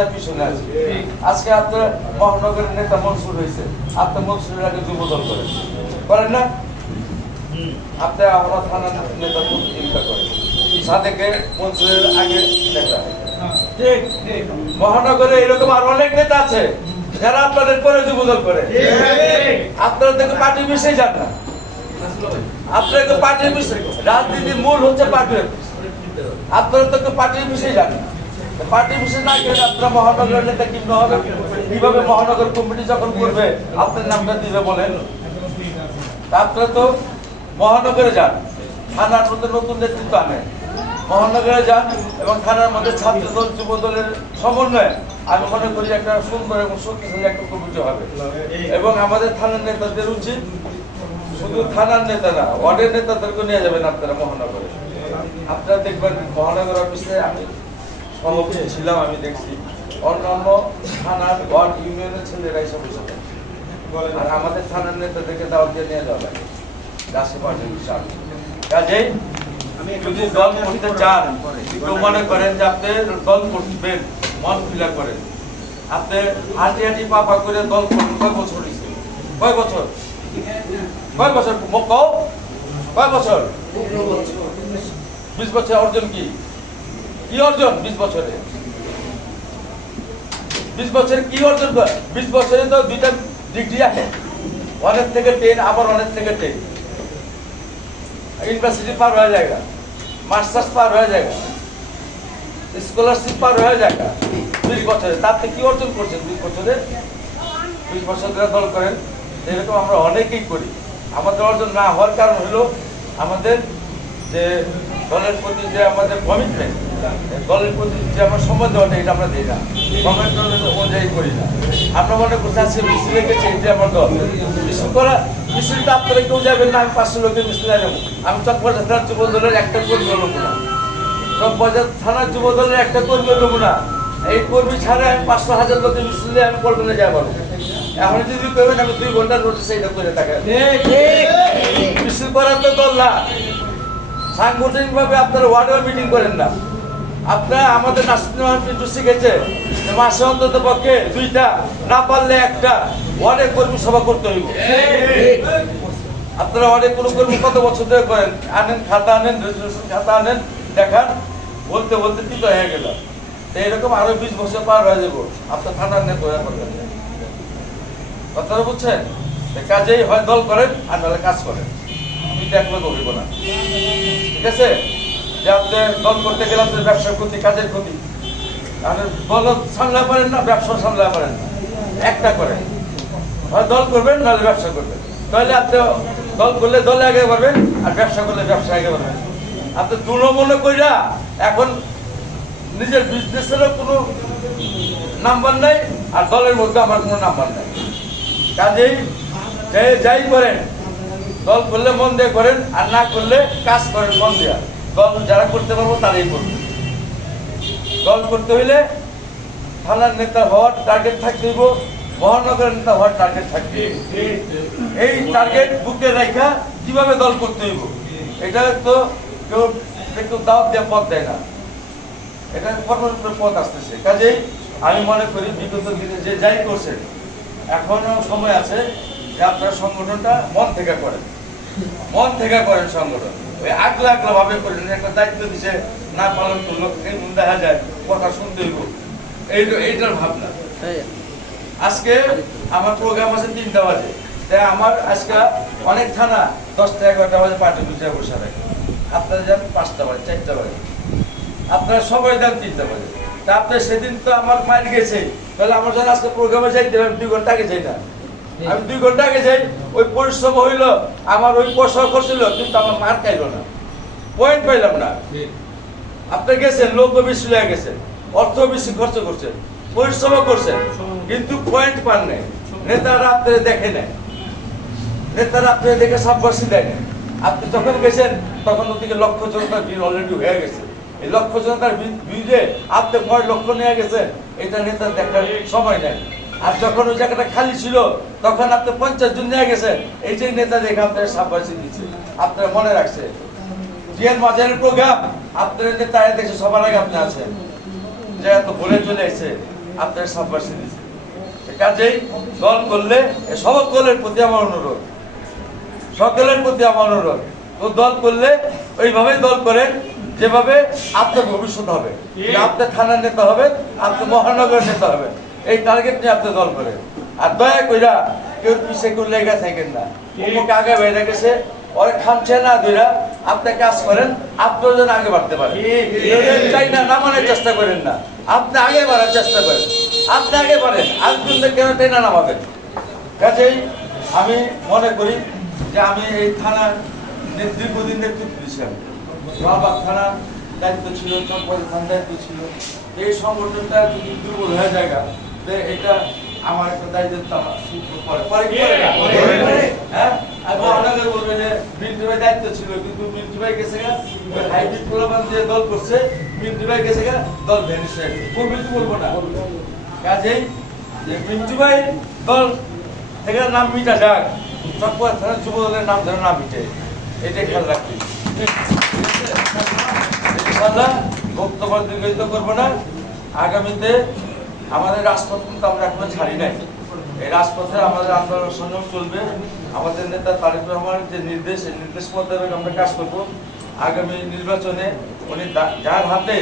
নেতার পিছনে আছে। আজকে আপনার মহানগরের নেতা মনসুর হয়েছে, আপনার মনসুরের আগে যুবদল করেন না? আপনি আমরা থানার নেতা প্রতিযোগিতা করেন, সাদেকে মনসুরের আগে নেতা। ঠিক, মহানগরে এরকম আর অনেক নেতা আছে যারা আপনাদের পরে যুবদল করে। আপনারা দেখো পার্টির বিষয়ে যান না, আপনারা তো পার্টির বিষয়, রাজনীতির মূল হচ্ছে পার্টির। আপনারা তো পার্টির বিষয়ে যান না, পার্টির বিষয় না গেলে আপনারা মহানগরের নেতা কিভাবে হবে? কিভাবে মহানগর কমিটি যখন করবে আপনার নামটা দিবে বলেন? আপনারা তো মহানগরে যান, থানার মধ্যে নতুন নেতৃত্ব আনেন, মহানগরে যান এবং থানার মধ্যে ছাত্র দল যুব দলের সমন্বয়ে আমি মনে করি একটা সুন্দর এবং শক্তিশালী একটা কমিটি হবে। এবং আমাদের থানার নেতাদের উচিত শুধু থানার নেতা না, ওয়ার্ডের নেতাদেরকে নিয়ে যাবেন আপনারা মহানগরে। আপনারা দেখবেন মহানগর অফিসে আমি সভাপতি ছিলাম, আমি দেখছি অন্যান্য থানার ওয়ার্ড ইউনিয়নের ছেলেরা এসে বসে থাকে, আর আমাদের থানার নেতাদেরকে দাওয়াত দিয়ে নিয়ে যাওয়া লাগে আশেপাশে বিশাল। কাজেই যদি দল করতে চান, কেউ মনে করেন যে আপনি দল করবেন, মন খুলা করেন, আপনি হাঁটি হাঁটি পাপা করে দল করবেন। কয় বছর হয়েছে? কয় বছর? কয় বছর? কয় বছর? 20 বছর। অর্জন কি কি অর্জন 20 বছরে? 20 বছরে কি অর্জন? 20 বছরে তো 2টা ডিগ্রি আছে, 1 থেকে 10, আবার 1 থেকে 10 ইউনিভার্সিটি পার হয়ে যায়, মাস্টার্স পার হয়ে যায়, স্কলারশিপ পার হয়ে যায় 20 বছরে। তাতে কি অর্জন করছেন 20 বছরে? 20 বছর ধরে দল করেন, এরকম আমরা অনেকেই করি। আমাদের অর্জন না হওয়ার কারণ হলো আমাদের যে দলের প্রতি যে আমাদের কমিটমেন্ট, দলের প্রতি যে আমার সময় দেওয়াটা, এটা আমরা দিই না, কমিটমেন্ট অনুযায়ী করি না। আমরা মনে করছি আজকে মিছিল রেখেছি, এই যে আমার দল মিছিল করা, মিছিলটা আপনারা কেউ যাবেন না, আমি 500 লোকের মিছিলে যাবো। আমি চকবাজার থানার যুব দলের একটা কর্মী নেবো না, চকবাজার থানার যুব দলের একটা কর্মী নেবো না। এই কর্মী ছাড়া আমি 500,000 লোকের মিছিলে আমি পল্টনে যাই পারবো। এখন যদি করবেন আমি 2 ঘন্টার নোটিস এটা করে থাকেন। মিছিল করার তো দল না, সাংগঠনিক ভাবে আপনারা ওয়ার্ডেও মিটিং করেন না। আপনারা আমাদের নাসির শিখেছে মাসে অন্তত পক্ষে 2টা, না পারলে 1টা ওয়ার্ডে কর্মী সভা করতে হইব। আপনারা ওয়ার্ডে কোনো কর্মী কত বছর ধরে করেন? আনেন খাতা, আনেন রেজুলেশন খাতা, আনেন দেখান, বলতে বলতে ঠিক হয়ে গেল। এইরকম আরো 20 বছর পার হয়ে যাবো, আপনার থানার নেতা হয়ে পড়বেন। কথাটা বুঝছেন? কাজেই হয় দল করেন আর নাহলে কাজ করেন, কিন্তু একলা করব না। ঠিক আছে? যে আপনি দল করতে গেলে আপনার ব্যবসার ক্ষতি, কাজের ক্ষতি, আর দল সামলা পারেন না, ব্যবসা সামলা পারেন না, একটা করেন, হয় দল করবেন নাহলে ব্যবসা করবেন। তাহলে আপনি দল করলে দলে আগে পারবেন, আর ব্যবসা করলে ব্যবসা আগে পারবেন। আপনি তুলমূল্য কইরা এখন নিজের বিজনেসেরও কোনো নাম্বার নাই, আর দলের মধ্যে আমার কোনো নাম্বার নাই। কাজেই যাই করেন, দল করলে মন দিয়ে করেন, আর না করলে কাজ করেন মন দিয়া। দল যারা করতে পারবো তারাই করবে। দল করতে হইলে থানার নেতা হওয়ার টার্গেট থাকতে হইব, মহানগরের নেতা হওয়ার টার্গেট থাকতে। এই টার্গেট বুকে রেখা কিভাবে দল করতে হইব, এটা তো কেউ একটু দাওয়াত দিয়ে পথ দেয় না, এটা কর্মরূপে পথ আসতেছে। কাজেই আমি মনে করি বিগত দিনে যে যাই করছেন, এখনো সময় আছে যে আপনার সংগঠনটা মন থেকে করেন, মন থেকে করেন সংগঠন। ওই আগলা আগলা ভাবে করেন, একটা দায়িত্ব দিছে না পালন করলো, দেখা যায় কথা শুনতে হইব, এইটার ভাবনা। আজকে আমার প্রোগ্রাম আছে 3টা বাজে, তাই আমার আজকে অনেক থানা 10টা 11টা বাজে পার্টি বুঝে বসে রাখে। আপনারা যান 5টা বাজে, 4টা বাজে, আপনারা সবাই যান 3টা বাজে। তা আপনার সেদিন তো আমার মাইল গেছে, তাহলে আমার জন্য আজকে প্রোগ্রামে যাইতে হবে 2 ঘন্টা আগে যাই না, আমি 2 ঘন্টা আগে যাই। ওই পরিশ্রম হইল, আমার ওই পয়সা খরচ হইল, কিন্তু আমার মার খাইল না, পয়েন্ট পাইলাম না। আপনি গেছেন, লোক বেশি লেগে গেছেন, অর্থ বেশি খরচ করছেন, পরিশ্রম করছেন, কিন্তু পয়েন্ট পান নাই। নেতারা আপনারা দেখে নেয়, নেতারা আপনারা দেখে সাববাসী দেয় না। আপনি যখন গেছেন তখন ওদিকে লক্ষ জনতার ভিড় অলরেডি হয়ে গেছে। এই লক্ষ জনতার ভিড়ে আপনি 9 লক্ষ নিয়ে গেছেন, এটা নেতা দেখার সময় নেই। আর যখন ওই জায়গাটা খালি ছিল তখন আপনি 50 জন নিয়ে গেছেন, এই যে নেতা দেখে আপনারা সাববাসী দিচ্ছে, আপনারা মনে রাখছে। জিয়ান মাজারের প্রোগ্রাম আপনাদের নেতা দেখে সবার আগে আপনি আছেন, যে এত বলে চলে আসছে আপনার সাববাসী দিচ্ছে। কাজেই দল করলে সকলের প্রতি আমার অনুরোধ, সকলের প্রতি আমার অনুরোধ, তো দল করলে ওইভাবেই দল করেন যেভাবে আপনার ভবিষ্যৎ হবে, আপনার থানার নেতা হবে, আপনার মহানগরের নেতা হবে, এই টার্গেট নিয়ে আপনি দল করেন। আর দয়া কইরা কেউ পিছিয়ে করে লেগে থাকেন না, অমুকে আগে বেড়ে গেছে ওরা খামছে না ধরা আপনি কাজ করেন, আপনার জন্য আগে বাড়তে পারেন। চাই না নামানোর চেষ্টা করেন না, আপনি আগে বাড়ার চেষ্টা করেন, আপনি আগে বাড়েন, আজকে কেন তাই না নামাবেন। কাজেই আমি মনে করি যে আমি এই থানার দীর্ঘদিন নেতৃত্ব দিয়েছিলাম, লালবাগ থানার দায়িত্ব ছিল, চকবাজার থানার দায়িত্ব ছিল। এই সংগঠনটা যদি দুর্বল হয়ে যায় এটা আমার একটা দায়িত্ব হ্যাঁ, অনেকে বলবে যে মিন্টু ভাই দায়িত্ব ছিল, কিন্তু মিন্টু ভাই গেছে গা হাইব্রিড প্রলোভন দিয়ে দল করছে, মিন্টু ভাই গেছে গা দল ভেঙেছে, বলবো না। কাজেই যে মিন্টু ভাই দল থেকে নাম মিটা যাক, চকবাজার থানার যুব দলের নাম ধরে নাম মিটে, এটাই খেয়াল রাখছি। ইনশাআল্লাহ বক্তব্য দীর্ঘায়িত করবো না। আগামীতে আমাদের রাজপথ কিন্তু আমরা এখনো ছাড়ি নাই, এই রাজপথে আমাদের আন্দোলন সংগ্রাম চলবে। আমাদের নেতা তারেক রহমানের যে নির্দেশ, এই নির্দেশ মোতাবেক আমরা কাজ করব। আগামী নির্বাচনে উনি যার হাতে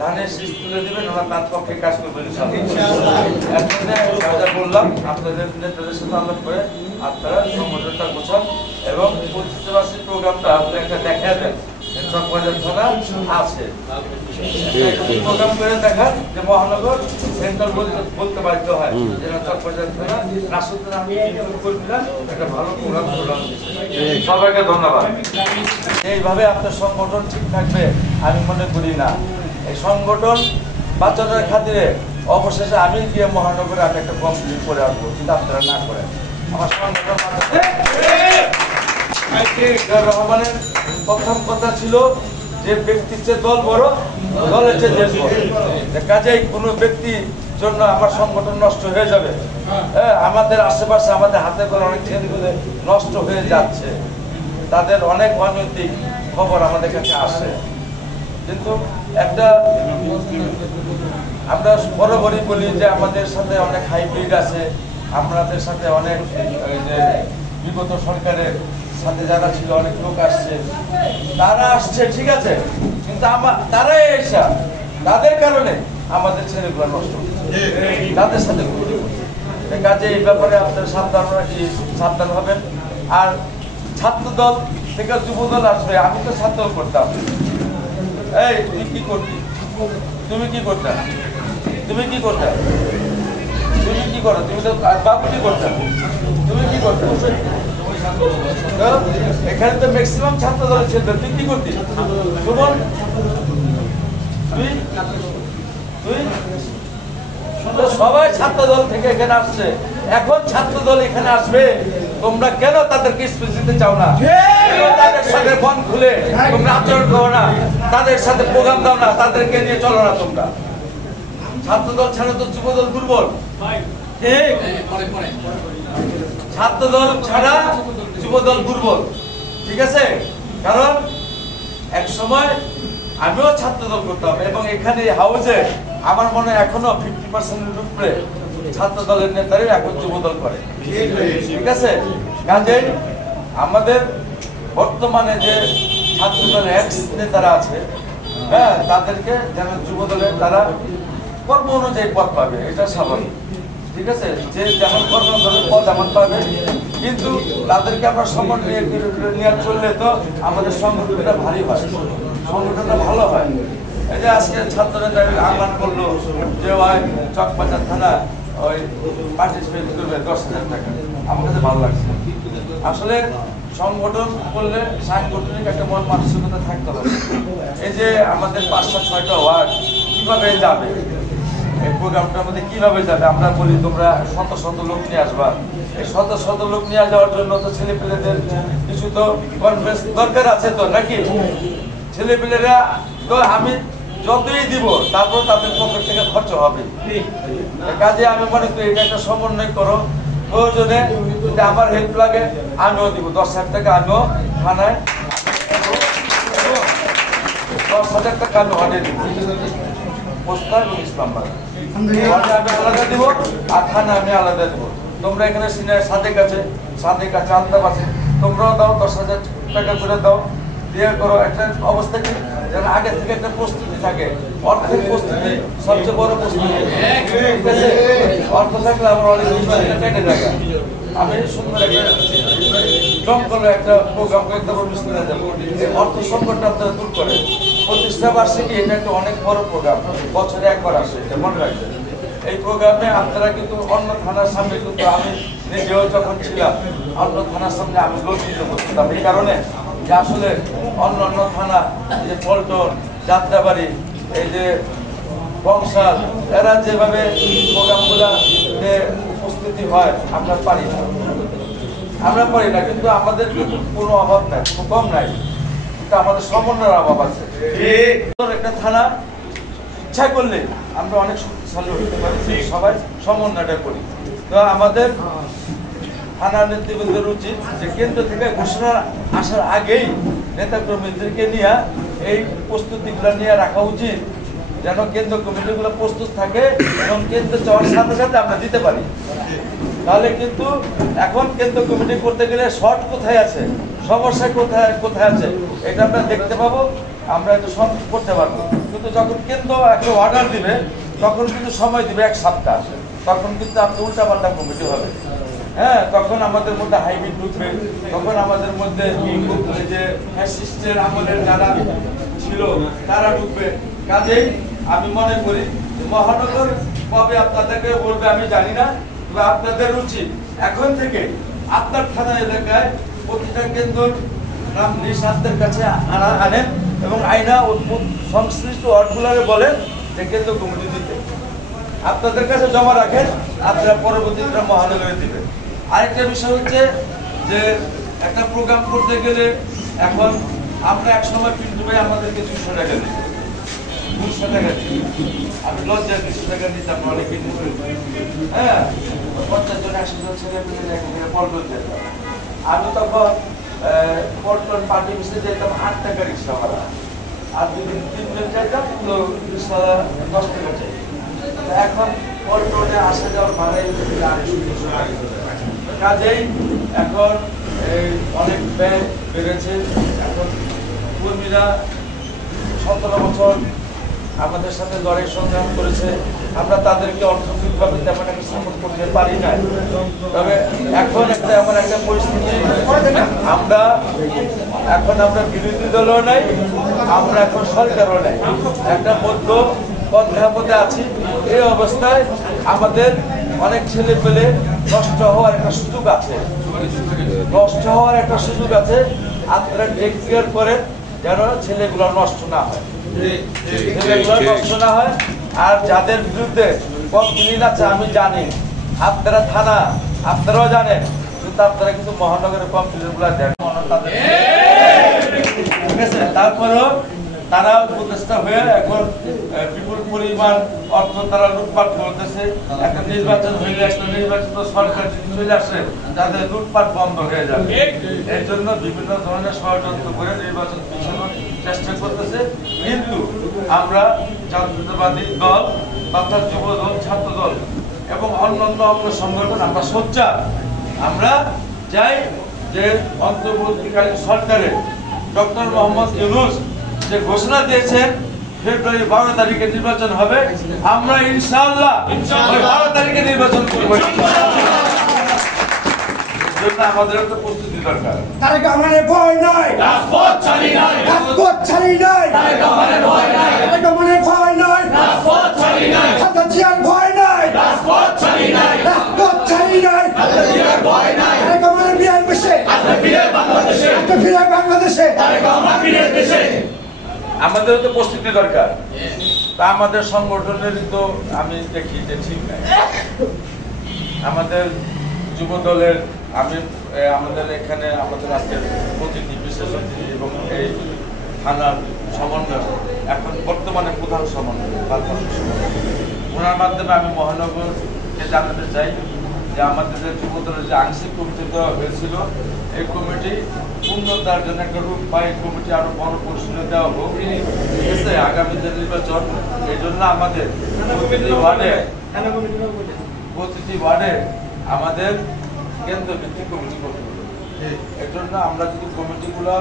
ধানের শীষ তুলে দেবেন, ওরা তার পক্ষে কাজ করবেন ইনশাআল্লাহ। বললাম আপনাদের নেতাদের সাথে আলাপ করে আপনারা সংগঠনটা গোছান এবং 25 প্রোগ্রামটা আপনি একটা দেখা দেন, চকবাজার থানা আছে প্রোগ্রাম করে দেখান যে মহানগর সেন্ট্রাল বলতে বাধ্য হয় যে চকবাজার থানা রাষ্ট্রতে আমি কর্মীরা একটা ভালো প্রোগ্রাম করলাম। সবাইকে ধন্যবাদ। এইভাবে আপনার সংগঠন ঠিক থাকবে আমি মনে করি না। এই সংগঠন বাঁচানোর খাতিরে অবশেষে আমি গিয়ে মহানগরে আমি একটা কমপ্লিট করে আসবো, কিন্তু আপনারা না করেন। আমার সংগঠন রহমানের প্রথম কথা ছিল যে ব্যক্তির চেয়ে দল বড়, দলের চেয়ে দেশ বড়। কাজেই কোনো ব্যক্তির জন্য আমার সংগঠন নষ্ট হয়ে যাবে। আমাদের আশেপাশে আমাদের হাতে করে অনেক ছেলেগুলো নষ্ট হয়ে যাচ্ছে, তাদের অনেক অনৈতিক খবর আমাদের কাছে আসে। কিন্তু একটা আমরা বরাবরই বলি যে আমাদের সাথে অনেক হাইব্রিড আছে, আপনাদের সাথে অনেক যে বিগত সরকারের সাথে যারা ছিল অনেক লোক আসছে, তারা আসছে ঠিক আছে, কিন্তু তারাই এসা তাদের কারণে আমাদের ছেলেগুলো নষ্ট হচ্ছে, তাদের সাথে কাজে এই ব্যাপারে আপনার সাবধান হবেন। আর ছাত্র দল থেকে যুব দল আসবে, আমি তো ছাত্র দল করতাম। এই তুই কি করতি, তুমি কি করতে, তুমি কি করতে, তুমি কি করো, তুমি তো বাবু কি করতে, তুমি কি করতে, এখানে তো ম্যাক্সিমাম ছাত্র দল ছিল, তুই কি করতি সুমন, তুই তুই সবাই ছাত্র দল থেকে এখানে আসছে। এখন ছাত্র দল এখানে আসবে, তোমরা কেন তাদেরকে স্পিচ দিতে চাও না? তাদের সাথে বন খুলে তোমরা আচরণ করো না, তাদের সাথে প্রোগ্রাম দাও না, তাদেরকে নিয়ে চলো না তোমরা। ছাত্র দল ছাড়া তো যুব দল দুর্বল, ছাত্র দল ছাড়া যুব দল দুর্বল, ঠিক আছে? কারণ এক সময় আমিও ছাত্র দল করতাম এবং এখানে হাউসে আমার মনে হয় এখনো 50% উপরে ছাত্র দলের নেতারাই এখন যুব দল করে, ঠিক আছে? কাজেই আমাদের বর্তমানে যে ছাত্র দলের এক্স নেতারা আছে, হ্যাঁ, তাদেরকে যেন যুব দলের তারা কর্ম অনুযায়ী পদ পাবে, এটা স্বাভাবিক, ঠিক আছে? যে যেমন কর্ম করে পদ এমন পাবে, কিন্তু তাদেরকে আমরা সম্মান নিয়ে চললে তো আমাদের সংগঠনটা ভারী হয়, সংগঠনটা ভালো হয়। এই যে আজকে ছাত্ররা আহ্বান করলো যে ওই চকবাজার থানা ওই পার্টিসিপেট করবে 10,000 টাকা, আমার কাছে ভালো লাগছে। আসলে সংগঠন করলে সাংগঠনিক একটা মন মানসিকতা থাকতে হবে। এই যে আমাদের 5-6টা ওয়ার্ড কিভাবে যাবে, এই প্রোগ্রামটার মধ্যে কিভাবে যাবে, আমরা বলি তোমরা শত শত লোক নিয়ে আসবা, এই শত শত লোক নিয়ে যাওয়ার জন্য তো ছেলেপেলেদের কিছু তো কনফারেন্স দরকার আছে তো নাকি? ছেলেপেলেরা তো আমি যতই দিব তারপর তাদের পকেট থেকে খরচ হবে। কাজে আমি মনে করি এটা একটা সমন্বয় করো, প্রয়োজনে যদি আমার হেল্প লাগে আমিও দিব 10,000 টাকা, আমিও থানায় 10,000 টাকা আমি অর্ডার দিব। পোস্তা এবং ইসলামবাদ। ওয়ার্ডে আমি আলাদা দিব আর থানা আমি আলাদা দেবো। তোমরা এখানে সিনিয়র সাদেক আছে আলতাফ আছে, তোমরাও দাও 10,000 টাকা করে দাও, দিয়ে করো। একটা অবস্থা কি যেন আগে থেকে একটা প্রস্তুতি থাকে, অর্থের প্রস্তুতি সবচেয়ে বড় প্রস্তুতি। ঠিক আছে, অর্থ থাকলে আমার অনেক কেটে জায়গা। আমি সুন্দর জমকলে একটা প্রোগ্রাম করে দেবো, মিস্ত্রি দেবো। এই অর্থ সংকটটা আপনারা দূর করে প্রতিষ্ঠা বার্ষিকী, এটা একটা অনেক বড় প্রোগ্রাম, বছরে একবার আসে, এটা মনে রাখবেন। এই প্রোগ্রামে আপনারা কিন্তু অন্য থানার সামনে, কিন্তু আমি নিজেও যখন ছিলাম অন্য থানার সামনে আমি লজ্জিত করতাম, এই কারণে যে আসলে অন্য অন্য থানা, এই যে পল্টন, যাত্রাবাড়ি, এই যে বংশাল, এরা যেভাবে প্রোগ্রামগুলা উপস্থিতি হয় আমরা পারি না, কিন্তু আমাদের কিন্তু কোনো অভাব নাই, কোনো কম নাই, কিন্তু আমাদের সমন্বয়ের অভাব আছে। একটা থানা ইচ্ছা করলে আমরা অনেক শক্তিশালী হতে পারি, সবাই সমন্বয়টা করি। তো আমাদের থানা নেতৃবৃন্দের উচিত যে কেন্দ্র থেকে ঘোষণা আসার আগেই নেতা কর্মীদেরকে নিয়ে এই প্রস্তুতিগুলো নিয়ে রাখা উচিত, যেন কেন্দ্র কমিটিগুলো প্রস্তুত থাকে এবং কেন্দ্র চাওয়ার সাথে সাথে আমরা দিতে পারি। তাহলে কিন্তু এখন কেন্দ্র কমিটি করতে গেলে শর্ট কোথায় আছে, সমস্যা কোথায় আছে, এটা আমরা দেখতে পাবো, আমরা একটু সব করতে পারবো। কিন্তু যখন কেন্দ্র একটা অর্ডার দিবে তখন কিন্তু সময় দিবে 1 সপ্তাহ, তখন কিন্তু আপনি উল্টাপাল্টা কমিটি হবে। হ্যাঁ, তখন আমাদের মধ্যে হাইব্রিড ঢুকবে, তখন আমাদের মধ্যে যে ফ্যাসিস্টের আমলের যারা ছিল তারা ঢুকবে। কাজেই আমি মনে করি মহানগর কবে আপনাদেরকে বলবে আমি জানি না, তবে আপনাদের উচিত এখন থেকে আপনার থানা এলাকায় প্রতিটা কেন্দ্র নাম লিস্টের কাছে আনেন এবং আইনা সংশ্লিষ্ট ওয়ার্ডগুলোরে বলেন যে কেন্দ্র কমিটি দিতে, আপনাদের কাছে জমা রাখেন, আপনারা পরবর্তীতে মহানগরে দিবেন। আরেকটা বিষয় হচ্ছে যে একটা প্রোগ্রাম করতে গেলে এখন আমরা এক সময় পিন্টু ভাই আমাদেরকে 200 টাকা দিই, 200 টাকা দিই, আমি লজ্জা 200 টাকা দিতাম না, অনেকে দিত। হ্যাঁ, 50 জন 100 জন ছেলে মিলে এখানে পল্টন যেতাম। আমি তখন পল্টন পার্টি মিশে যেতাম 8 টাকা রিক্সা ভাড়া, আর 2-3 জন যেতাম তো রিক্সা 10 টাকা চাই। এখন পল্টনে আসা যাওয়ার ভাড়াই 250 টাকা। কাজেই এখন অনেক ব্যয় বেড়েছে। এখন কর্মীরা 17 বছর আমাদের সাথে লড়াই সংগ্রাম করেছে, আমরা তাদেরকে অর্থনৈতিকভাবে তেমন একটা সাপোর্ট করতে পারি না। তবে এখন এমন একটা পরিস্থিতি, আমরা বিরোধী দলও নাই, আমরা এখন সরকারও নাই, একটা মধ্য পথে আছি। এই অবস্থায় আমাদের অনেক ছেলে পেলে নষ্ট হওয়ার একটা সুযোগ আছে, আপনারা টেক কেয়ার করেন যেন ছেলেগুলো নষ্ট না হয়, আর যাদের বিরুদ্ধে কমপ্লেইন আছে আমি জানি, আপনারা থানা আপনারাও জানেন, কিন্তু আপনারা কিন্তু মহানগরের কমপ্লেইন গুলা দেন। ঠিক আছে, তারপরেও তারা উপদেষ্টা হয়ে এখন বিপুল পরিমাণ অর্থ তারা লুটপাট করতেছে। একটা নির্বাচন হইলে একটা নির্বাচিত সরকার যদি চলে আসে তাদের লুটপাট বন্ধ হয়ে যাবে। এর জন্য বিভিন্ন ধরনের ষড়যন্ত্র করে নির্বাচন পিছানোর চেষ্টা করতেছে। কিন্তু আমরা জাতীয়তাবাদী দল তথা যুব দল, ছাত্র দল এবং অন্যান্য অঙ্গ সংগঠন আমরা সোচ্চার। আমরা চাই যে অন্তর্বর্তীকালীন সরকারের ডক্টর মোহাম্মদ ইউনূস যে ঘোষণা দিয়েছেন ফেব্রুয়ারি 12 তারিখে নির্বাচন হবে, আমরা ইনশাআল্লাহ 12 তারিখে নির্বাচন করব। আমাদের একটা প্রস্তুতি দরকার। তারেক রহমানের ভয় নাই, রাজপথ ছাড়ি নাই, রাজপথ ছাড়ি নাই, তারেক রহমানের ভয় নাই, তারেক রহমানের ভয় নাই, রাজপথ ছাড়ি নাই, খালেদা জিয়ার ভয় নাই, রাজপথ ছাড়ি নাই, রাজপথ ছাড়ি নাই, খালেদা জিয়ার ভয় নাই, তারেক রহমানের বিয়ার দেশে, আজকে ফিরে বাংলাদেশে, আজকে ফিরে বাংলাদেশে, তারেক রহমান ফিরে দেশে। আমাদেরও তো প্রস্তুতি দরকার। তা আমাদের সংগঠনের তো আমি দেখি যে ঠিক নাই। আমাদের যুব দলের আমাদের এখানে আমাদের আজকের প্রতিনিধি, বিশেষ অতিথি এবং এই থানার সমন্বয়, এখন বর্তমানে প্রধান সমন্বয় ওনার মাধ্যমে আমি মহানগরকে জানাতে চাই যে আমাদের যে যুবদলের যে আংশিক কমিটি দেওয়া হয়েছিল, এই কমিটি পূর্ণতার জন্য একটা রূপ পায়, কমিটি আরো বড় পরিসরে দেওয়া হোক। ঠিক আছে, আগামী যে নির্বাচন, এই জন্য আমাদের প্রতিটি ওয়ার্ডে আমাদের কেন্দ্র ভিত্তিক কমিটি করতে হবে। এর জন্য আমরা যদি কমিটিগুলো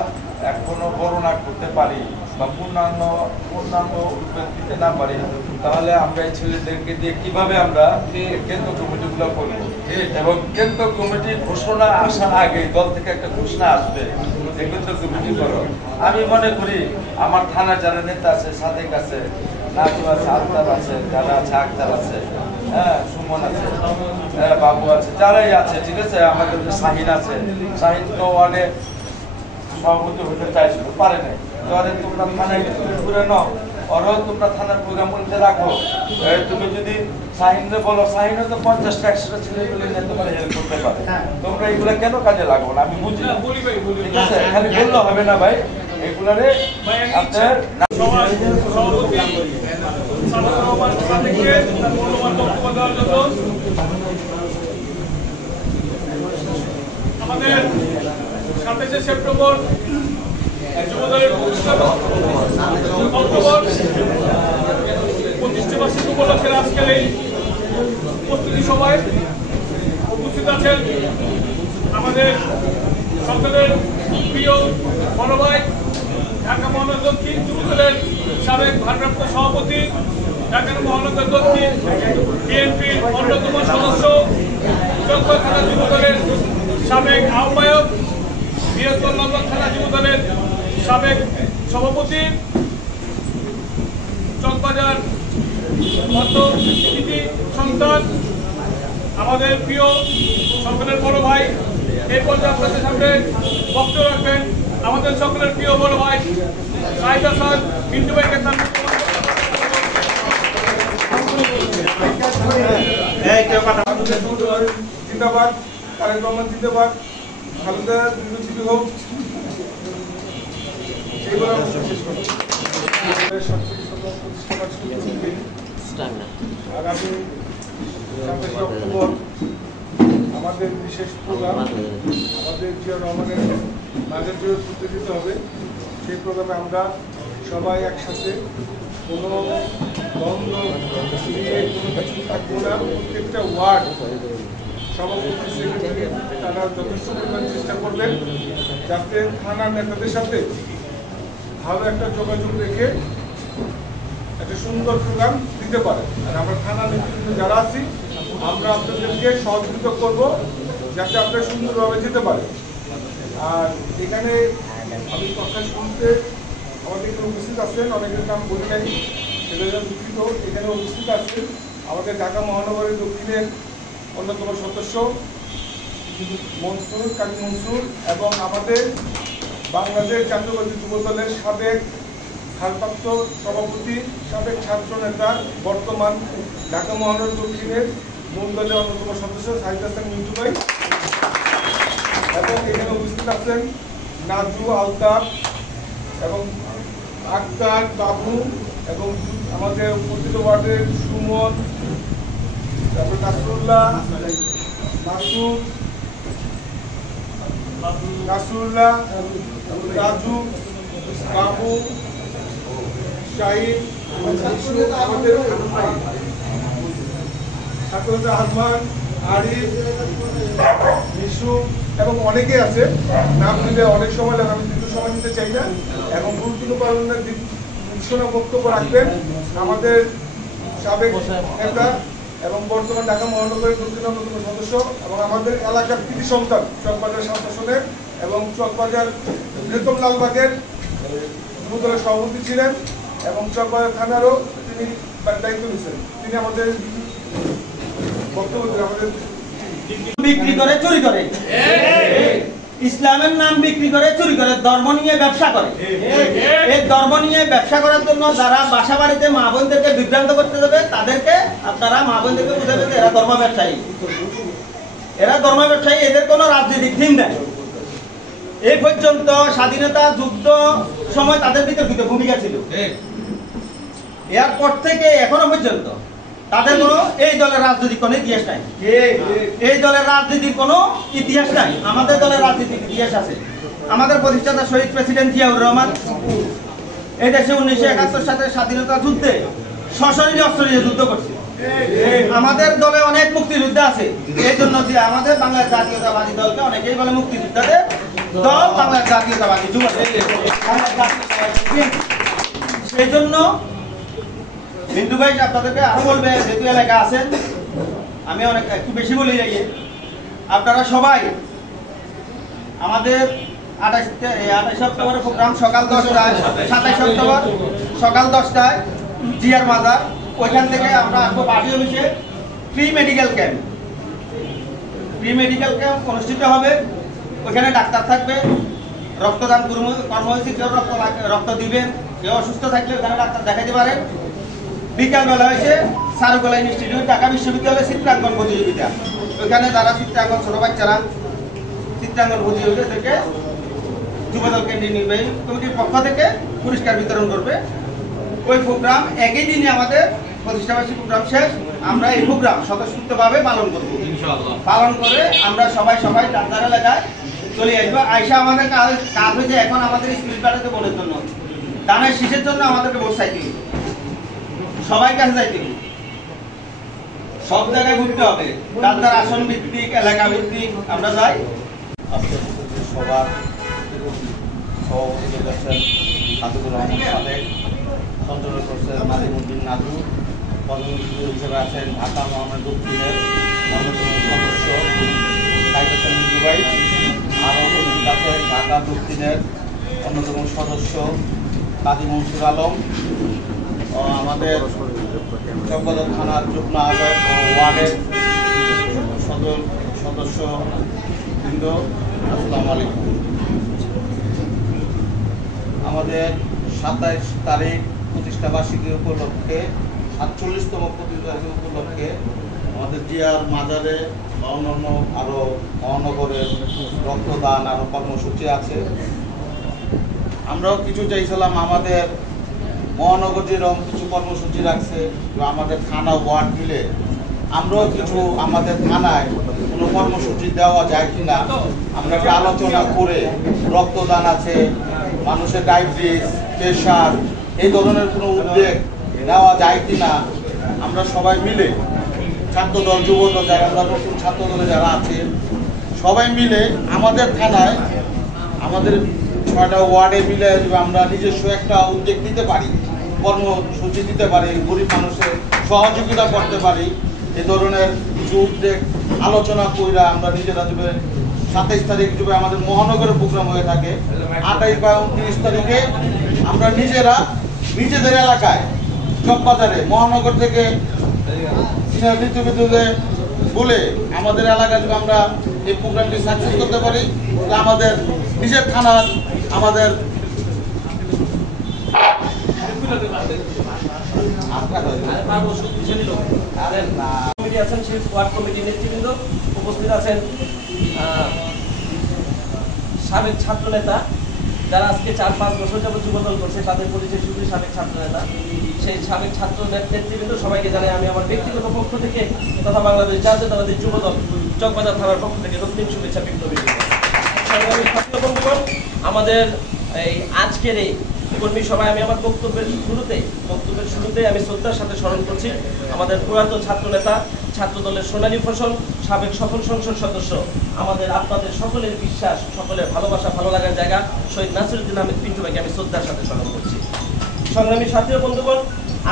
এখনো বড় না করতে পারি বা পূর্ণাঙ্গ রূপে দিতে না পারি, তাহলে আমরা এই ছেলেদেরকে দিয়ে কিভাবে আমরা কেন্দ্র কমিটিগুলো করবো। এবং কেন্দ্র কমিটি ঘোষণা আসার আগে দল থেকে একটা ঘোষণা আসবে যে কেন্দ্র কমিটি করো। আমি মনে করি আমার থানা যারা নেতা আছে, সাদেক আছে, নাজু আছে, আলতার আছে, যারা আছে, আক্তার আছে, হ্যাঁ, সুমন আছে, বাবু আছে, যারাই আছে, ঠিক আছে, আমাদের শাহিন আছে, শাহিন তো অনেক সভাপতি হতে চাইছিল, পারে নাই। তোমরা থানায় ঘুরে নাও, ওরাও তোমরা থানার প্রোগ্রাম বলতে রাখো। তুমি যদি শাহিনরে বলো, শাহিনও তো 50টা 100টা ছেলেগুলি নিয়ে তোমার হেল্প করতে পারে, তোমরা এগুলা কেন কাজে লাগবো না? আমি বুঝি, ঠিক আছে, খালি বললে হবে না ভাই, এগুলারে আপনার আমাদের 27শে সেপ্টেম্বর যুবদলের অক্টোবর 25টি বার্ষিক উপলক্ষে আজকের এই প্রস্তুতি সভায় উপস্থিত আছেন আমাদের সকলের প্রিয় বড় ভাই, ঢাকা মহানগর দক্ষিণ যুবদলের সাবেক ভারপ্রাপ্ত সভাপতি, ঢাকা মহানগর দক্ষিণ বিএনপির অন্যতম সদস্য, চকবাজার থানা যুবদলের সাবেক আহ্বায়ক, বৃহত্তর নগর থানা যুবদলের সাবেক সভাপতি, চকবাজার অর্থনীতি সন্তান, আমাদের প্রিয় সকলের বড় ভাই, এই পর্যায়ে আপনাদের সামনে বক্তব্য রাখবেন আমাদের সকলের প্রিয় বড় ভাই সাইদ হাসান মিন্টু ভাইকে। জিন্দাবাদ, তারেক রহমান জিন্দাবাদ, খালেদা দীর্ঘজীবী হোক। আগামী 27শে অক্টোবর আমাদের বিশেষ প্রোগ্রাম, আমাদের জিয়া রহমানের বাজেট তুলতে দিতে হবে। সেই প্রোগ্রামে আমরা সবাই একসাথে কোনো দ্বন্দ্ব নিয়ে কোনো কিছু থাকবো না। প্রত্যেকটা ওয়ার্ড সভাপতি, সেক্রেটারি তারা যথেষ্ট পরিমাণ চেষ্টা করবেন যাতে থানার নেতাদের সাথে ভালো একটা যোগাযোগ রেখে একটা সুন্দর প্রোগ্রাম দিতে পারে। আর আমরা থানা নেতৃত্ব যারা আছি, আমরা আপনাদেরকে সহযোগিতা করব যাতে আপনারা সুন্দরভাবে যেতে পারে। আর এখানে আমি কথা শুনতে আমাদের এখানে উপস্থিত আছেন, অনেকের নাম বলে নাই, সেটা দুঃখিত। এখানে উপস্থিত আছেন আমাদের ঢাকা মহানগরীর দক্ষিণের অন্যতম সদস্য মনসুর, কাজী মনসুর, এবং আমাদের বাংলাদেশ জাতীয়তাবাদী যুবদলের সাবেক ভারপ্রাপ্ত সভাপতি, সাবেক ছাত্র নেতা, বর্তমান ঢাকা মহানগর দক্ষিণের মূল দলের অন্যতম সদস্য সাইদ হাসান মিন্টু ভাই, এবং এখানে উপস্থিত আছেন নাজু, আলতাফ এবং আক্তার, বাবু, এবং আমাদের প্রতিটি ওয়ার্ডের সুমন, তারপর নাসরুল্লাহ, মাসুদ, নাসরুল্লাহ, রাজু, বাবু, শাহিন, আমাদের ছাত্রদের আহমান, আরিফ, মিশু এবং অনেকে আছে। নাম দিলে অনেক সময় লাগে, আমি দীর্ঘ সময় দিতে চাই না। এবং গুরুত্বপূর্ণ কারণে ঘোষণা বক্তব্য রাখবেন আমাদের সাবেক নেতা এবং বর্তমান ঢাকা মহানগরের দক্ষিণ অন্যতম সদস্য এবং আমাদের এলাকার কৃতি সন্তান, চকবাজার শাসনের এবং চকবাজার বৃহত্তম লালবাগের যুবদলের সভাপতি ছিলেন এবং চকবাজার থানারও তিনি দায়িত্ব নিয়েছেন। তিনি আমাদের বক্তব্য আমাদের বিক্রি করে, চুরি করে, ইসলামের নাম বিক্রি করে, চুরি করে, ধর্ম নিয়ে ব্যবসা করে। এই ধর্ম নিয়ে ব্যবসা করার জন্য যারা বাসা বাড়িতে মা বোনদেরকে বিভ্রান্ত করতে যাবে, তাদেরকে আপনারা মা বোনদেরকে বুঝাবেন এরা ধর্ম ব্যবসায়ী, এরা ধর্ম ব্যবসায়ী, এদের কোনো রাজনৈতিক থিম নেই। এই পর্যন্ত স্বাধীনতা যুদ্ধ সময় তাদের বিতর্কিত ভূমিকা ছিল, এরপর থেকে এখনো পর্যন্ত তাদের কোনো এই দলের রাজনৈতিক কোনো ইতিহাস নাই। এই দলের রাজনীতির কোনো ইতিহাস নাই। আমাদের দলের রাজনীতির ইতিহাস আছে। আমাদের প্রতিষ্ঠাতা শহীদ প্রেসিডেন্ট জিয়াউর রহমান এই দেশে 1971 সালের স্বাধীনতা যুদ্ধে সশরীরে অস্ত্র নিয়ে যুদ্ধ করছে। আমাদের দলে অনেক মুক্তিযোদ্ধা আছে। এই জন্য যে আমাদের বাংলার জাতীয়তাবাদী দলকে অনেকেই বলে মুক্তিযোদ্ধাদের দল, বাংলার জাতীয়তাবাদী যুব দল। সেই জন্য বিন্দু ভাই আপনাদেরকে আরো বলবে, যেহেতু এলাকা আছেন, আমি অনেক একটু বেশি বলি যাই, আপনারা সবাই আমাদের 28 অক্টোবরের প্রোগ্রাম সকাল 10টায়, 27 অক্টোবর সকাল 10টায় জিয়ার মাজার, ওইখান থেকে আমরা আসবো পার্টি অফিসে। ফ্রি মেডিকেল ক্যাম্প অনুষ্ঠিত হবে। ওইখানে ডাক্তার থাকবে, রক্তদান কর্মসূচি, কেউ রক্ত দিবেন, কেউ অসুস্থ থাকলে ওখানে ডাক্তার দেখাতে পারেন। বিকালবেলা হয়েছে সারুকলা ইনস্টিটিউট, ঢাকা বিশ্ববিদ্যালয়ের চিত্রাঙ্কন প্রতিযোগিতা। ওইখানে যারা চিত্রাঙ্কন, ছোট বাচ্চারা চিত্রাঙ্কন প্রতিযোগিতা থেকে যুবদল কেন্দ্রীয় নির্বাহী কমিটির পক্ষ থেকে পুরস্কার বিতরণ করবে। ওই প্রোগ্রাম একই দিনে আমাদের প্রতিষ্ঠাবার্ষিকী প্রোগ্রাম শেষ। আমরা এই প্রোগ্রাম স্বতঃস্ফূর্তভাবে পালন করব। পালন করে আমরা সবাই ডাক্তার এলাকায় চলে আসবো। আইসা আমাদের কাজ হয়েছে এখন আমাদের স্কুল পাঠাতে ভোটের জন্য, দানের শীষের জন্য আমাদেরকে ভোট চাইতে হবে, সবাই কাছে যাইতে হবে, সব জায়গায় ঘুরতে হবে। ডাক্তার আসন ভিত্তিক, এলাকা ভিত্তিক আমরা যাই। আজকে সবার সভাপতি করছেন আতিকুর রহমান সালেক, সঞ্চালক করছেন নাজিমুদ্দিন নাজু, প্রধান হিসেবে আছেন ঢাকা মহানগর দক্ষিণের অন্যতম সদস্য সাইদুল মিন্টু ভাই, আরও উপস্থিত আছেন ঢাকা দক্ষিণের অন্যতম সদস্য কাজী মনসুর আলম, আমাদের চকবাজার থানার যুগ্ম আহ্বায়ক ও ওয়ার্ডের সদস্য বৃন্দ, আসসালামু আলাইকুম। আমাদের 27 তারিখ প্রতিষ্ঠা বার্ষিকী উপলক্ষে, 47তম প্রতিষ্ঠা উপলক্ষে আমাদের জিয়ার মাজারে অন্যান্য আরও মহানগরের রক্তদান আরও কর্মসূচি আছে। আমরাও কিছু চাইছিলাম, আমাদের মহানগর যেরকম কিছু কর্মসূচি রাখছে, আমাদের থানা ওয়ার্ড মিলে আমরাও কিছু আমাদের থানায় কোনো কর্মসূচি দেওয়া যায় কিনা আমরা একটা আলোচনা করে, রক্তদান আছে, মানুষের ডায়াবেটিস, প্রেশার, এই ধরনের কোনো উদ্যোগ নেওয়া যায় কিনা আমরা সবাই মিলে, ছাত্রদল, যুবদল, যারা আমরা নতুন ছাত্রদলে যারা আছে সবাই মিলে আমাদের থানায়, আমাদের 6টা ওয়ার্ডে মিলে আমরা নিজস্ব একটা উদ্যোগ নিতে পারি, কর্মসূচি দিতে পারি, গরিব মানুষের সহযোগিতা করতে পারি। এ ধরনের কিছু উদ্যোগ আলোচনা করে আমরা নিজেরা দেবে 27 তারিখ যুগে আমাদের মহানগরের প্রোগ্রাম হয়ে থাকে। 28 বা 29 তারিখে আমরা নিজেদের এলাকায় চকবাজারে মহানগর থেকে বলে আমাদের এলাকায় যদি আমরা এই প্রোগ্রামটি সাকসেস করতে পারি, তাহলে আমাদের নিজের থানার আমাদের উপস্থিত আছেন সাবেক ছাত্র নেতা, যারা আজকে 4-5 বছর যাবত যুবদল করছে, তাদের পরিচয় শুধু সাবেক ছাত্র নেতা। সেই সাবেক ছাত্র নেতৃবৃন্দ সবাইকে জানাই আমি আমার ব্যক্তিগত পক্ষ থেকে তথা বাংলাদেশ জাতীয়তাবাদী যুবদল চকবাজার থানার পক্ষ থেকে রক্তিম শুভেচ্ছা বিপ্লবী। আমাদের এই আজকের এই কর্মী সভায় আমি আমার বক্তব্যের শুরুতে আমি শ্রদ্ধার সাথে স্মরণ করছি আমাদের পুরাতন ছাত্র নেতা, ছাত্র দলের সোনালী ফসল, সাবেক সফল সংসদ সদস্য, আমাদের আপনাদের সকলের বিশ্বাস, সকলের ভালোবাসা, ভালো লাগার জায়গা শহীদ নাসিরউদ্দিন আহমেদ পিন্টু ভাইকে আমি শ্রদ্ধার সাথে স্মরণ করছি। সংগ্রামী সাথী ও বন্ধুগণ,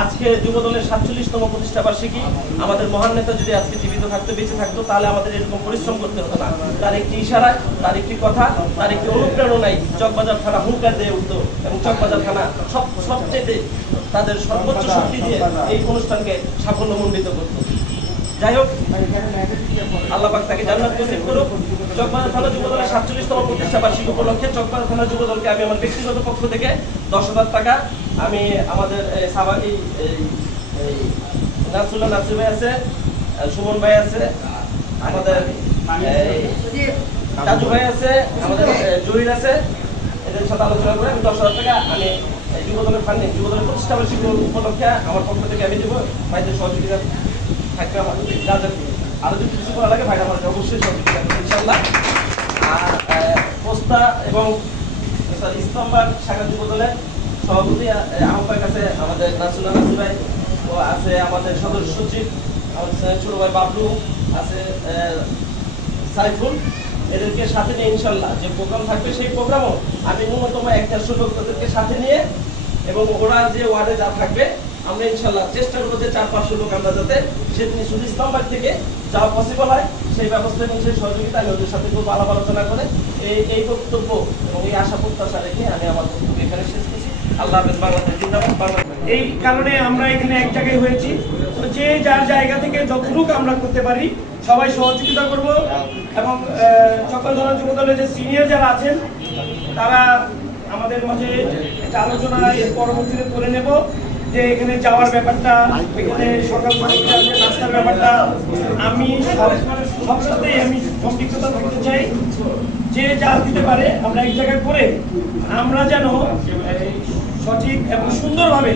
আজকে যুবদলের 47তম প্রতিষ্ঠা বার্ষিকী। আমাদের মহান নেতা যদি আজকে জীবিত থাকতো, বেঁচে থাকতো, তাহলে আমাদের এরকম পরিশ্রম করতে হতো না। তার একটি ইশারায়, তার একটি কথা, তার একটি অনুপ্রেরণায় চকবাজার থানা হুঙ্কার দিয়ে উঠতো এবং চকবাজার থানা সবচেয়ে তাদের সর্বোচ্চ শক্তি দিয়ে এই অনুষ্ঠানকে সাফল্যমণ্ডিত করতো। যাই হোক, আল্লাহ পাক তাকে জান্নাত নসিব করুক। চকবাজার থানা যুবদলের 47তম প্রতিষ্ঠা বার্ষিকী উপলক্ষে চকবাজার থানা যুবদলকে আমি আমার ব্যক্তিগত পক্ষ থেকে 10,000 টাকা আমি আমাদের নাসুল্লাহ নাসির ভাই আছে, সুমন ভাই আছে, আমাদের রাজু ভাই আছে, আমাদের জহির আছে, এদের সাথে আলোচনা করে আমি 10,000 টাকা আমি যুবদলের ফান্ডিং, যুবদলের প্রতিষ্ঠা বার্ষিকী উপলক্ষে আমার পক্ষ থেকে আমি দেবো ভাইদের সহযোগিতা থাকবে আমার যাদের আরো যদি কিছু করা লাগে ভাইরা আমাদের অবশ্যই সহযোগিতা করবে ইনশাআল্লাহ। আর পোস্তা এবং ইসলামবাগ শাখা যুবদলের সভাপতি আহ্বায়ক আছে আমাদের নাসুল্লাহ নাসির ভাই, ও আছে আমাদের সদস্য সচিব আমাদের ছোট ভাই বাবলু, আছে সাইফুল। এদেরকে সাথে নিয়ে ইনশাল্লাহ যে প্রোগ্রাম থাকবে সেই প্রোগ্রামও আমি ন্যূনতম 1-150 লোক তাদেরকে সাথে নিয়ে এবং ওরা যে ওয়ার্ডে যা থাকবে আমরা ইনশাল্লাহ চেষ্টা করবো যে 400-500 লোক আমরা যাতে সেদিন শুধু ইসলামবাগ থেকে যা পসিবল হয় সেই ব্যবস্থা এবং সেই সহযোগিতা আমি ওদের সাথে খুব আলাপ আলোচনা করে এই বক্তব্য এবং এই আশা প্রত্যাশা রেখে আমি আমার বক্তব্য এখানে শেষ করছি। আল্লাহ হাফেজ। বাংলাদেশ জিন্দাবাদ। বাংলাদেশ। এই কারণে আমরা এখানে এক জায়গায় হয়েছি, যে যার জায়গা থেকে যতটুকু আমরা করতে পারি সবাই সহযোগিতা করব এবং চক্রধরা যুবদলের যে সিনিয়র যারা আছেন তারা আমাদের মাঝে একটা আলোচনা এর পরবর্তীতে করে নেব যে এখানে যাওয়ার ব্যাপারটা, এখানে সকাল নাস্তার ব্যাপারটা আমি সব সাথেই আমি সম্পৃক্ততা করতে চাই। যে যা দিতে পারে আমরা এক জায়গায় করে আমরা যেন সঠিক এবং সুন্দরভাবে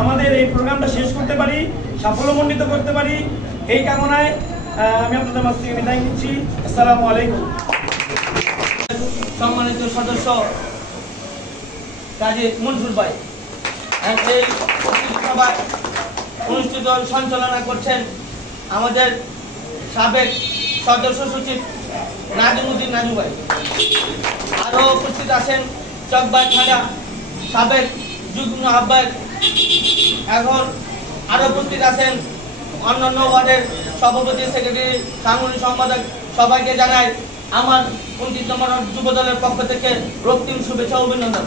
আমাদের এই প্রোগ্রামটা শেষ করতে পারি, সাফল্যমণ্ডিত করতে পারি, এই কামনায় আমি আপনাদের মাঝ থেকে বিদায় নিচ্ছি। আসসালামু আলাইকুম। সম্মানিত সদস্য কাজী মনসুর ভাই এই সভায় অনুষ্ঠিত সঞ্চালনা করছেন আমাদের সাবেক সদস্য সচিব নাজিমুদ্দিন নাজু ভাই। আরও উপস্থিত আছেন চকবাই থানা সাবেক যুগ্ম আহ্বায়ক, এখন আরও উপস্থিত আছেন অন্যান্য ওয়ার্ডের সভাপতি, সেক্রেটারি, সাংগঠনিক সম্পাদক। সবাইকে জানাই আমার 29তম যুবদলের পক্ষ থেকে রক্তিম শুভেচ্ছা অভিনন্দন।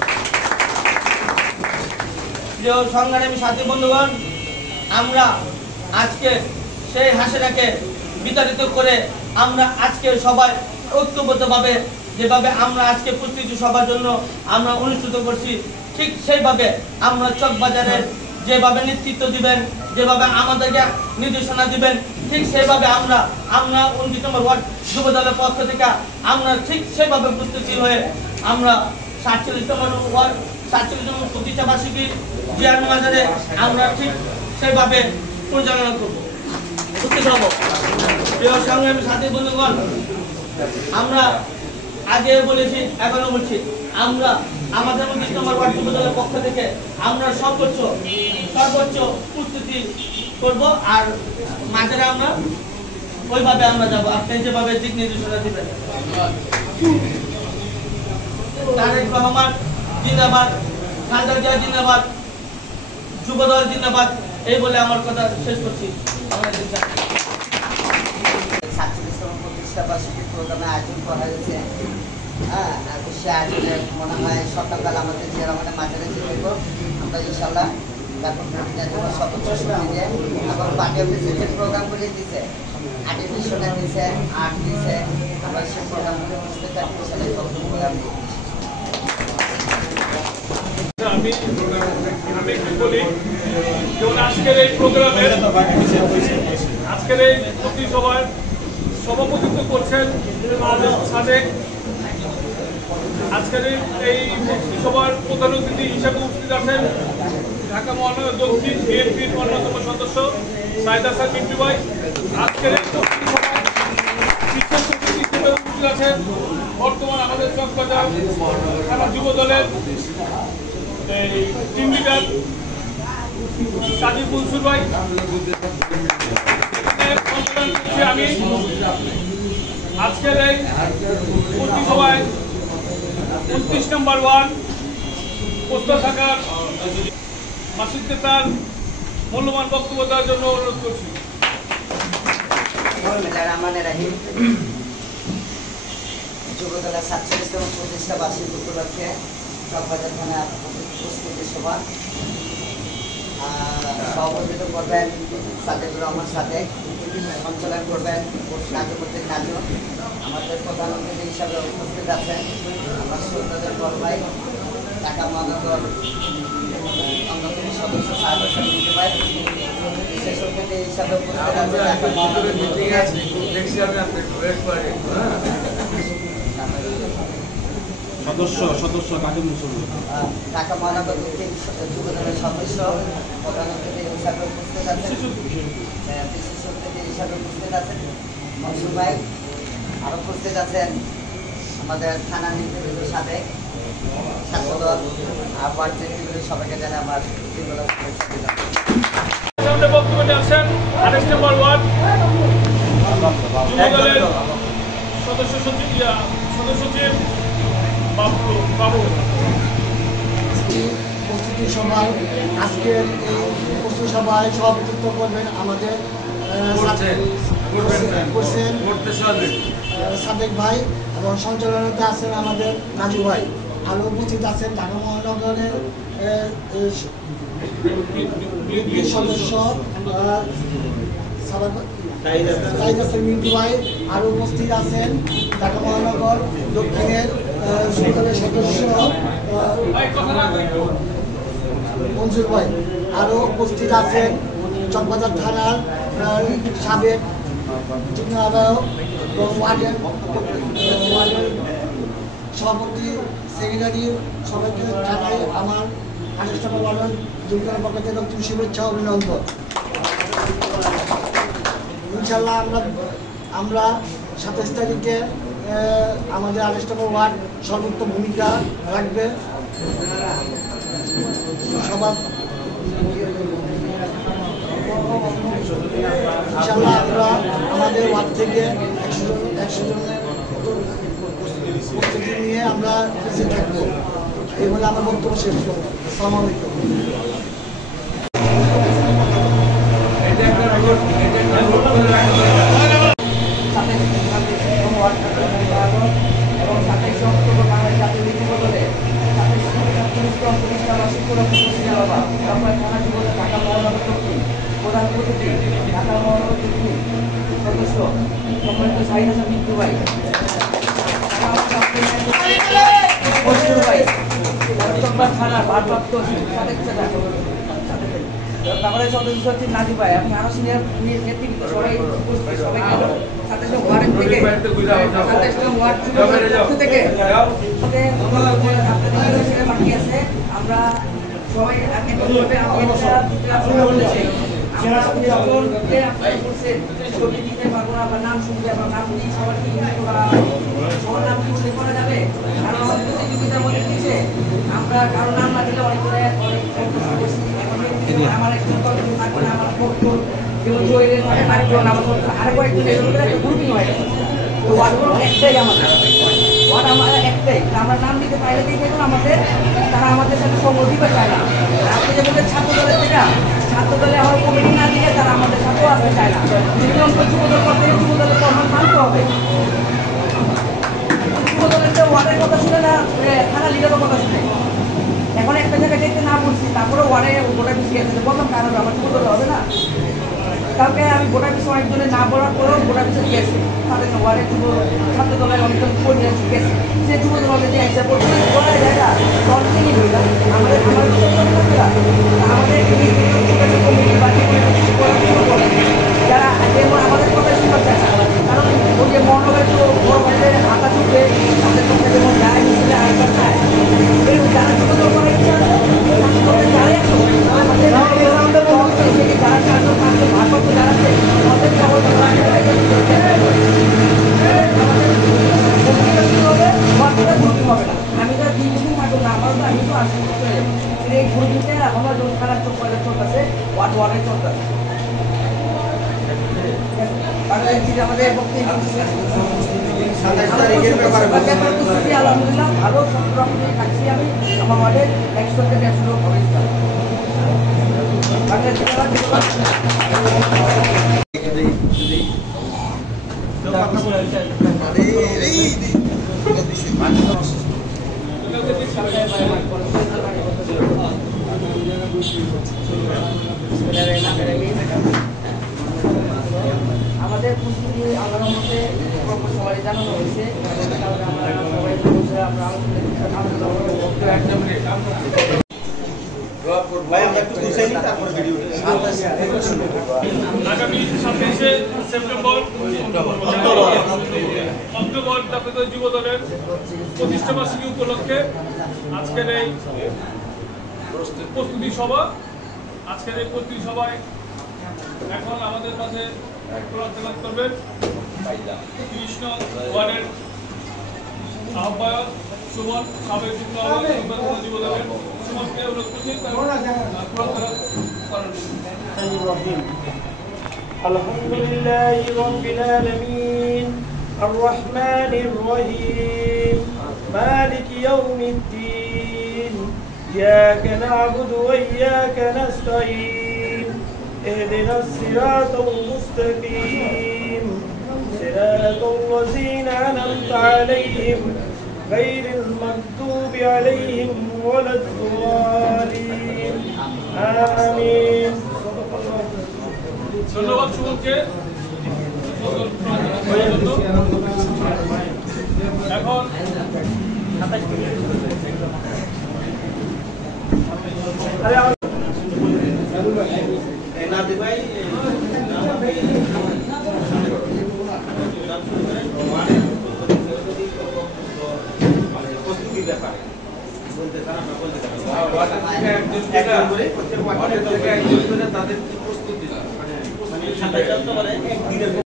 প্রিয় সংগ্রামী সাথী বন্ধুগণ, আমরা আজকে সেই হাসিনাকে বিতাড়িত করে আমরা আজকে সবাই ঐক্যবদ্ধভাবে যেভাবে আমরা আজকে প্রস্তুতি সভার জন্য আমরা অনুষ্ঠিত করছি, ঠিক সেইভাবে আমরা চকবাজারের যেভাবে নেতৃত্ব দিবেন, যেভাবে আমাদেরকে নির্দেশনা দিবেন, ঠিক সেইভাবে আমরা 29তম ওয়ার্ড যুবদলের পক্ষ থেকে আমরা ঠিক সেভাবে প্রস্তুতি হয়ে আমরা 47তম ওয়ার্ড 47তম প্রতিষ্ঠা বার্ষিকী জিয়ার মাজারে আমরা ঠিক সেভাবে পরিচালনা করবো। প্রিয় সংগ্রামী সাথী বন্ধুগণ, আমরা আগে বলেছি এখনো বলছি, আমরা আমাদের 29তম ওয়ার্ড যুবদলের পক্ষ থেকে আমরা সর্বোচ্চ প্রস্তুতি করব। আর মাঝারে আমরা ওইভাবে আমরা যাবো, আপনি যেভাবে দিক নির্দেশনা দিবেন। তারেক রহমান জিন্দাবাদ, খালেদা জিয়া জিন্দাবাদ, যুবদল জিন্দাবাদ, এই বলে আমার কথা শেষ করছি। 47তম প্রতিষ্ঠা বার্ষিকী প্রোগ্রামে আয়োজন করা হয়েছে। সে আয়োজনে মনে হয় সকালবেলা আমাদের যে আমাদের মাঝারে যেতে আমরা ইনশাল্লাহ তারপর সর্বোচ্চ সময় দিয়ে এবং পার্টি অফিসে যে প্রোগ্রামগুলি দিচ্ছে, আর্টিফিশিয়াল দিচ্ছে, আর্ট দিচ্ছে, আমরা সেই প্রোগ্রামগুলি বুঝতে চাচ্ছি সেই প্রোগ্রাম দিয়ে। আমি একটু বলি, যেমন আজকের এই প্রোগ্রামে আজকের এই সভায় সভাপতিত্ব করছেন সাদেক। আজকের এই সভার প্রধান অতিথি হিসেবে উপস্থিত আছেন ঢাকা মহানগর দক্ষিণ বিএনপির অন্যতম সদস্য সাইদ হাসান মিন্টু ভাই। আজকের এই সভায় বিশেষ অতিথি হিসেবে উপস্থিত আছেন বর্তমান আমাদের চকবাজার থানা যুবদলের টিম লিডার কাজী মনসুর ভাই। আমি আজকের এই সভায় 29 নম্বর ওয়ার্ড পোস্তা শাখার মাসিদ নেতার মূল্যবান বক্তব্য দেওয়ার জন্য অনুরোধ করছি। যুবদলের 47তম প্রতিষ্ঠা বার্ষিকী উপলক্ষে চকবাজার থানা প্রস্তুতি সভা সভাপতিত্ব করবেন সাদেকুর রহমান সাদেক, সঞ্চালন করবেন নাজিমুদ্দিন নাজু। আমাদের প্রধান অতিথি হিসাবে উপস্থিত আছেন আমার শ্রদ্ধাদের বড় ভাই ঢাকা মহানগর অন্যতম সদস্য সাহেব হাসান মিন্টু ভাই। বিশেষ অতিথি হিসাবে উপস্থিত আছেন ঢাকা মহানগর সদস্য কাকে ঢাকা মহানগর দক্ষিণ যুবদলের সদস্য প্রধান অতিথি হিসাবে উপস্থিত আছেন, বিশেষ অতিথি হিসাবে উপস্থিত আছেন মনসুর ভাই, আর উপস্থিত আছেন আমাদের থানা নেতৃবৃন্দের সাথে ছাত্রদল আর ওয়ার্ড নেতৃবৃন্দ, সবাইকে জানাই আমার বক্তব্য নিয়ে আসেন 28 নম্বর ওয়ার্ড যুবদলের সদস্য সচিব বাবু। প্রস্তুতি সভায় আজকের এই প্রস্তুতি সভায় সভাপতিত্ব করবেন আমাদের সাদেক ভাই এবং সঞ্চালনাতে আছেন আমাদের নাজু ভাই। আরও উপস্থিত আছেন ঢাকা মহানগরের সদস্য মিন্টু ভাই। আরও উপস্থিত আছেন ঢাকা মহানগর দক্ষিণের সদস্য মনসুর ভাই। আরও উপস্থিত আছেন চকবাজার থানার সাবেক যুগ্ম আহ্বায়ক এবং ওয়ার্ডের সভাপতি, সেক্রেটারি, সবাইকে জানাই আমার 28 নম্বর ওয়ার্ডের যুবদলের পক্ষ থেকে নতুন শুভেচ্ছা অভিনন্দন। ইনশাল্লাহ আমরা 27 তারিখে আমাদের 28 নম্বর ওয়ার্ড সর্বোত্তম ভূমিকা রাখবে। সবার ইনশাল্লাহ আমরা আমাদের ওয়ার্ড থেকে 100 জনের প্রস্তুতি নিয়ে আমরা পিছিয়ে থাকবো। এই বলে আমার বক্তব্য শেষ করবো। আসসালামু আলাইকুম। এবং 27 অক্টোবর বাংলাদেশ জাতীয় যুবদলে 27 থানা যুবদল ঢাকা মহানগর দক্ষিণ প্রধান অতিথি ঢাকা মহানগর দক্ষিণ সদস্য সম্মানিত শাহিদ হাসান মিন্টু ভাই, থানার ভারপ্রাপ্ত বাংলাদেশ সদস্য সচিব নাজু ভাই, আপনি আরো সিনিয়র নেতৃত্ব সবাই সবাইকে ওয়ার্ড থেকে 27 ওয়ার্ড থেকে বাকি আছে। আমরা সবাই ছবি দিতে পারবো না বা নাম শুনতে আমার নাম দিয়ে সবার কি সবার নাম কি উল্লেখ করা যাবে? কারণ আমাদের প্রতিযোগিতার মধ্যে দিচ্ছে আমরা কারো নাম না দিলে অনেক করে আমার একজন আমার পক্ষ যেমন জয়ের আরেকজন আমার আরো কয়েকজন একটা গ্রুপিং হয়ে গেছে। তো ওয়ার্ডগুলো একটাই আমাদের ওয়ার্ড আমার একটাই, আমরা নাম দিতে পাইলে দেখুন আমাদের তারা আমাদের সাথে সমধিবার চায় না। আপনি যে বলছেন ছাত্রদলের যেটা ছাত্রদলে আমার কমিটি না দিলে তারা আমাদের সাথেও আসতে চায় না। যুবদল করতে যুবদলের কর্মী মানতে হবে। যুবদলের যে ওয়ার্ডের কথা শুনে না থানা লিডারের কথা শুনে এখন একটা জায়গায় যেতে না বলছি, তারপরে ওয়ার্ডে গোটা পিছিয়ে গেছে বললাম কারণ আমার যুবদল হবে না। কালকে আমি গোটা পিছিয়ে অনেকজনের না বলার পরেও গোটা পিছিয়ে গেছে তাদের ওয়ার্ডে ছাত্র দলের অনেকজন কর্মীরা গেছে। সে যুবদল হবে যে একটা বলছে গোটায় জায়গা তখনই হয়ে যায় আমাদের যারা যেমন আমাদের কথা শুনতে চায় না। কারণ ওই যে মহানগরের তো বড় ভাইদের হাতা চুপে তাদের পক্ষে যেমন যায় মিছিলে আরেকবার চায় এই যারা যুবদল করার ইচ্ছা আছে যারা চারজন পাঁচজন ভারপ্রাপ্ত যারা আছে তাদেরকে আমাদের হবে না। আমি তো দীর্ঘদিন থাকবো না, আমার তো আমি তো আসি এই গ্রুপে আমার যখন খারাপ চলতেছে ওয়ার্ড ওয়ার্ডে চলতেছে আমাদের আলহামদুলিল্লাহ ভালো সব থাকছি। আমি আমার ওয়ার্ডের 100 থেকে 100 করে আমাদের প্রস্তুতি আল্লাহর মধ্যে সবাই জানানো হয়েছে। আমরা একটু গুছিয়ে নিই তারপর ভিডিও আগামী 27শে সেপ্টেম্বর অক্টোবর জাতীয় যুব দলের প্রতিষ্ঠা বার্ষিকী উপলক্ষে আজকের এই প্রস্তুতি সভায় এখন আমাদের মাঝে প্রার্থনা করবেন 30 নং ওয়ার্ডের আহ্বায়ক সুমন, সাবেক যুগ্ম আহ্বায়ক যুব দলের সুমনকে অনুরোধ করছি প্রার্থনা করার জন্য। الحمد لله رب العالمين الرحمن الرحيم مالك يوم الدين إياك نعبد وإياك نستعين اهدنا الصراط المستقيم صراط الذين أنعمت عليهم غير المغضوب عليهم ولا الضالين آمين. ধন্যবাদ সুমনকে। এখন নাদির ভাই প্রস্তুতির ব্যাপারে বলতে চান, আমরা বলতে চান তাদের কি প্রস্তুতি মানে 27 অক্টোবরে একদিনের